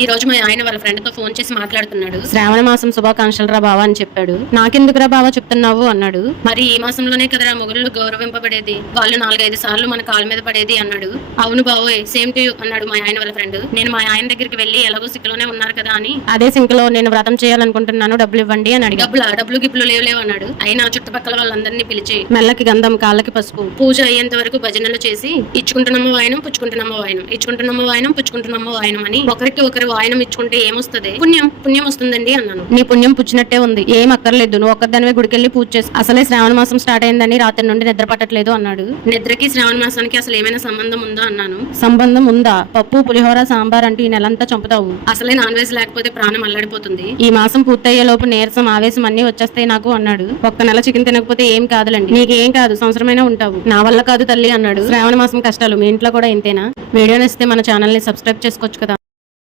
ఈ రోజు మా ఆయన వాళ్ళ ఫ్రెండ్ తో ఫోన్ చేసి మాట్లాడుతున్నాడు. శ్రావణ మాసం శుభాకాంక్షలు రా బావా అని చెప్పాడు. నాకెందుకురా బావా చెప్తున్నావు అన్నాడు. మరి ఈ మాసంలోనే కదరా మొగుళ్ళు గౌరవింపబడేది, వాళ్ళు 4-5 సార్లు మన కాళ్ళ మీద పడేది అన్నాడు. అవును బావోయ్, సేమ్ టు యూ అన్నాడు మా ఆయన వాళ్ళ ఫ్రెండ్. నేను మా ఆయన దగ్గరికి వెళ్లి ఎలాగో సిక్కులోనే ఉన్నారు కదా అని, అదే సింక్ లో నేను వ్రతం చేయాలనుకుంటున్నాను, డబ్బులు ఇవ్వండి అని అడిగా. డబ్బులు గిబ్బులు లేవు అన్నాడు. అయినా చుట్టుపక్కల వాళ్ళందరినీ పిలిచి మెల్లకి గంధం, కాళ్ళకి పసుపు, పూజ అయ్యేంత వరకు భజనలు చేసి ఇచ్చుకుంటున్నామో వాయనం, పుచ్చుకుంటున్నామో వాయనం, ఇచ్చుకుంటున్నామో వాయనం, పుచ్చుకుంటున్నామో వాయనం అని ఒకరికి ఒకరు వాయనం ఇచ్చుకుంటే ఏమొస్తుంది? పుణ్యం వస్తుందండి అన్నాను. నీ పుణ్యం పుచ్చినట్టే ఉంది, ఏం అక్కర్లేదు, నువ్వు ఒక్కదానివే గుడికెళ్ళి పూజ చేసి, అసలే శ్రావణ మాసం స్టార్ట్ అయిందని రాత్రి నుండి నిద్ర పట్టట్లేదు అన్నాడు. నిద్రకి శ్రావణ మాసానికి అసలు ఏమైనా సంబంధం ఉందా అన్నాను. సంబంధం ఉందా? పప్పు, పులిహోర, సాంబార్ అంటూ ఈ నెలంతా చంపుతావు. అసలే నాన్ వెజ్ లేకపోతే ప్రాణం అల్లాడిపోతుంది. ఈ మాసం పూర్తయ్యే లోపు నీరసం, ఆవేశం అన్ని వచ్చేస్తాయి నాకు అన్నాడు. ఒక్క నెల చికెన్ తినకపోతే ఏం కాదులండి, నీకేం కాదు, సంవత్సరమైనా ఉంటావు, నా వల్ల కాదు తల్లి అన్నాడు. శ్రావణ మాసం కష్టాలు మీ ఇంట్లో కూడా ఇంతేనా? వీడియో నచ్చితే మన ఛానల్ ని సబ్స్క్రైబ్ చేసుకోవచ్చు కదా.